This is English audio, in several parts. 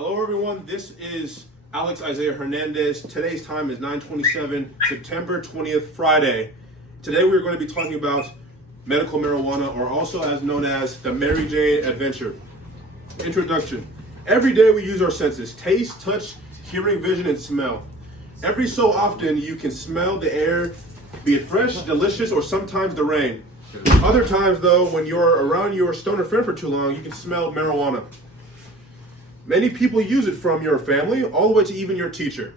Hello, everyone. This is Alex Isaiah Hernandez. Today's time is 9:27, September 20th, Friday. Today, we're going to be talking about medical marijuana, or also as known as the Mary Jane Adventure. Introduction. Every day, we use our senses: taste, touch, hearing, vision, and smell. Every so often, you can smell the air, be it fresh, delicious, or sometimes the rain. Other times, though, when you're around your stoner friend for too long, you can smell marijuana. Many people use it, from your family all the way to even your teacher.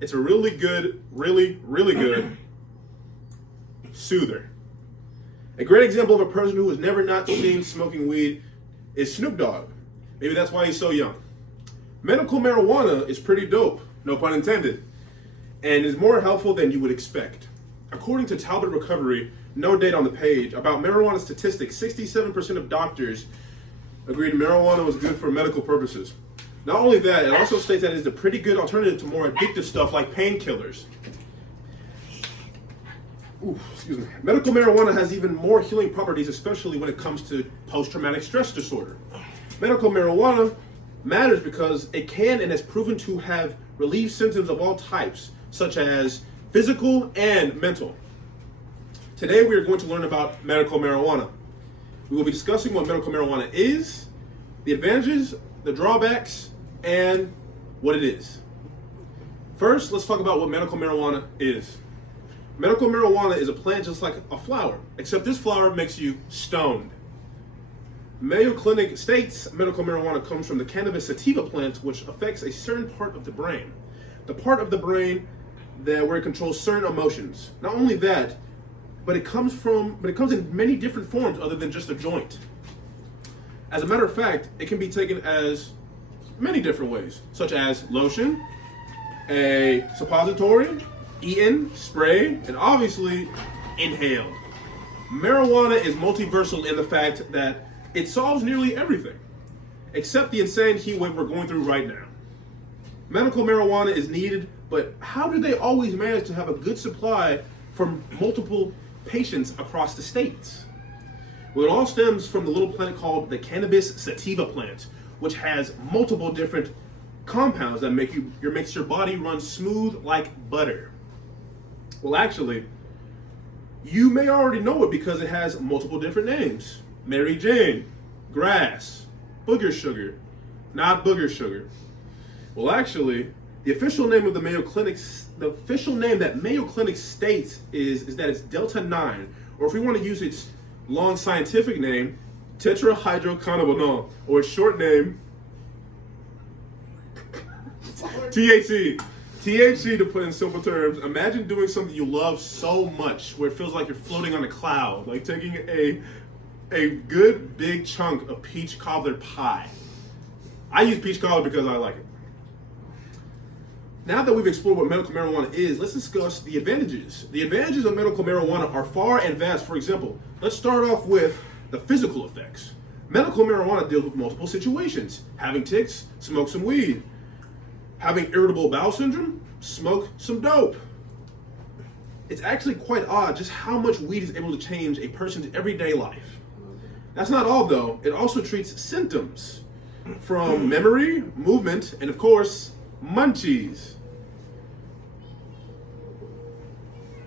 It's a really good, really good soother. A great example of a person who was never not seen smoking weed is Snoop Dogg. Maybe that's why he's so young. Medical marijuana is pretty dope, no pun intended, and is more helpful than you would expect. According to Talbot Recovery, no date on the page, about marijuana statistics, 67% of doctors agreed marijuana was good for medical purposes. Not only that, it also states that it's a pretty good alternative to more addictive stuff like painkillers. Excuse me. Medical marijuana has even more healing properties, especially when it comes to post-traumatic stress disorder. Medical marijuana matters because it can and has proven to have relieved symptoms of all types, such as physical and mental. Today we are going to learn about medical marijuana. We will be discussing what medical marijuana is, the advantages, the drawbacks, and what it is. First, let's talk about what medical marijuana is. Medical marijuana is a plant just like a flower, except this flower makes you stoned. Mayo Clinic states medical marijuana comes from the cannabis sativa plant, which affects a certain part of the brain. The part of the brain where it controls certain emotions. Not only that, but it comes in many different forms other than just a joint. As a matter of fact, it can be taken as many different ways, such as lotion, a suppository, eaten, spray, and obviously inhaled. Marijuana is multiversal in the fact that it solves nearly everything, except the insane heat wave we're going through right now. Medical marijuana is needed, but how do they always manage to have a good supply for multiple patients across the states? Well, it all stems from the little plant called the cannabis sativa plant, which has multiple different compounds that makes your body run smooth like butter. Well, actually, you may already know it because it has multiple different names: Mary Jane, grass, booger sugar, not booger sugar. Well, actually, the official name of the Mayo Clinic states is that it's Delta 9, or if we want to use its long scientific name, tetrahydrocannabinol, or its short name, THC. THC, to put in simple terms, imagine doing something you love so much where it feels like you're floating on a cloud, like taking a good big chunk of peach cobbler pie. I use peach cobbler because I like it. Now that we've explored what medical marijuana is, let's discuss the advantages. The advantages of medical marijuana are far and vast. For example, let's start off with the physical effects. Medical marijuana deals with multiple situations: having tics, smoke some weed; having irritable bowel syndrome, smoke some dope. It's actually quite odd just how much weed is able to change a person's everyday life. That's not all, though. It also treats symptoms from memory, movement, and of course, munchies.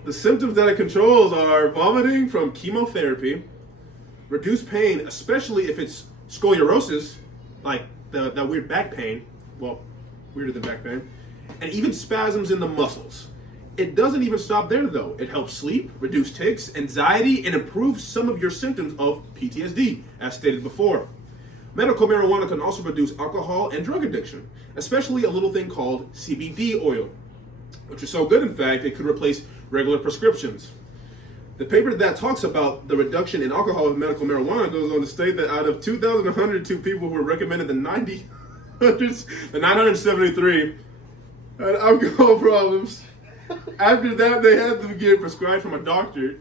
The symptoms that it controls are vomiting from chemotherapy, reduced pain, especially if it's scoliosis, like that weird back pain, well, weirder than back pain, and even spasms in the muscles. It doesn't even stop there, though. It helps sleep, reduce tics, anxiety, and improve some of your symptoms of PTSD, as stated before. Medical marijuana can also reduce alcohol and drug addiction, especially a little thing called CBD oil, which is so good, in fact, it could replace regular prescriptions. The paper that talks about the reduction in alcohol with medical marijuana goes on to state that out of 2,102 people who were recommended, the 973 had alcohol problems. After that, they had to get prescribed from a doctor.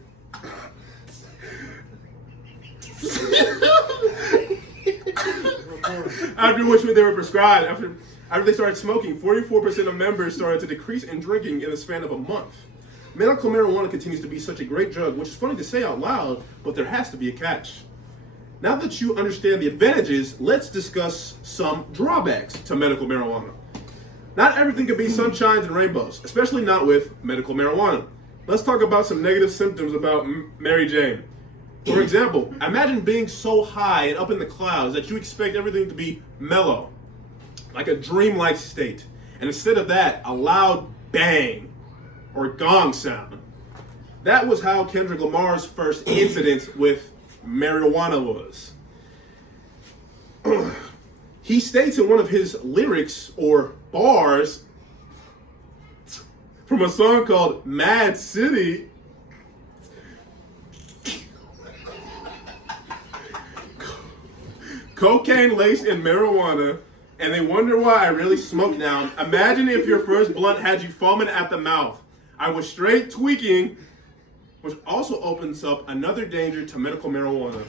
After which they were prescribed. After they started smoking, 44% of members started to decrease in drinking in the span of a month. Medical marijuana continues to be such a great drug, which is funny to say out loud, but there has to be a catch. Now that you understand the advantages, let's discuss some drawbacks to medical marijuana. Not everything can be sunshines and rainbows, especially not with medical marijuana. Let's talk about some negative symptoms about Mary Jane. For example, imagine being so high and up in the clouds that you expect everything to be mellow, like a dreamlike state. And instead of that, a loud bang or gong sound. That was how Kendrick Lamar's first incident with marijuana was. He states in one of his lyrics or bars from a song called Mad City, cocaine laced in marijuana, and they wonder why I really smoke now. Imagine if your first blunt had you foaming at the mouth. I was straight tweaking, which also opens up another danger to medical marijuana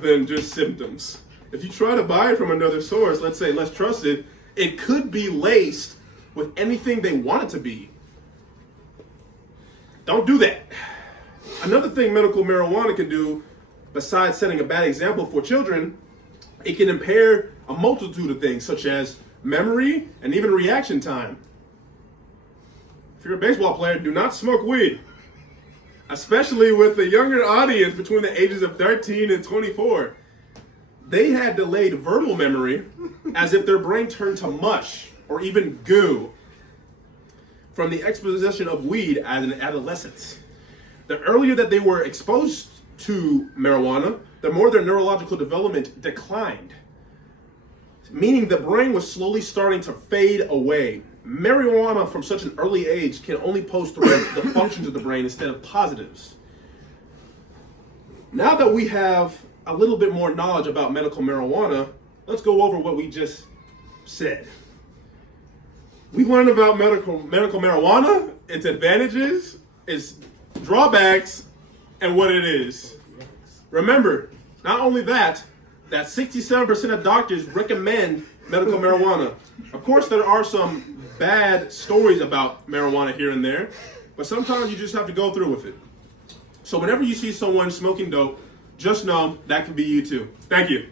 than just symptoms. If you try to buy it from another source, let's say less trusted, it could be laced with anything they want it to be. Don't do that. Another thing medical marijuana can do, besides setting a bad example for children, it can impair a multitude of things, such as memory and even reaction time. If you're a baseball player, do not smoke weed, especially with a younger audience between the ages of 13 and 24. They had delayed verbal memory as if their brain turned to mush or even goo from the exposition of weed as an adolescent. The earlier that they were exposed to marijuana, the more their neurological development declined, meaning the brain was slowly starting to fade away. Marijuana from such an early age can only pose threats to the functions of the brain instead of positives. Now that we have a little bit more knowledge about medical marijuana, let's go over what we just said. We learned about medical marijuana, its advantages, its drawbacks, and what it is. Remember, not only that 67% of doctors recommend medical marijuana. Of course, there are some bad stories about marijuana here and there, but sometimes you just have to go through with it. So whenever you see someone smoking dope, just know that could be you too. Thank you.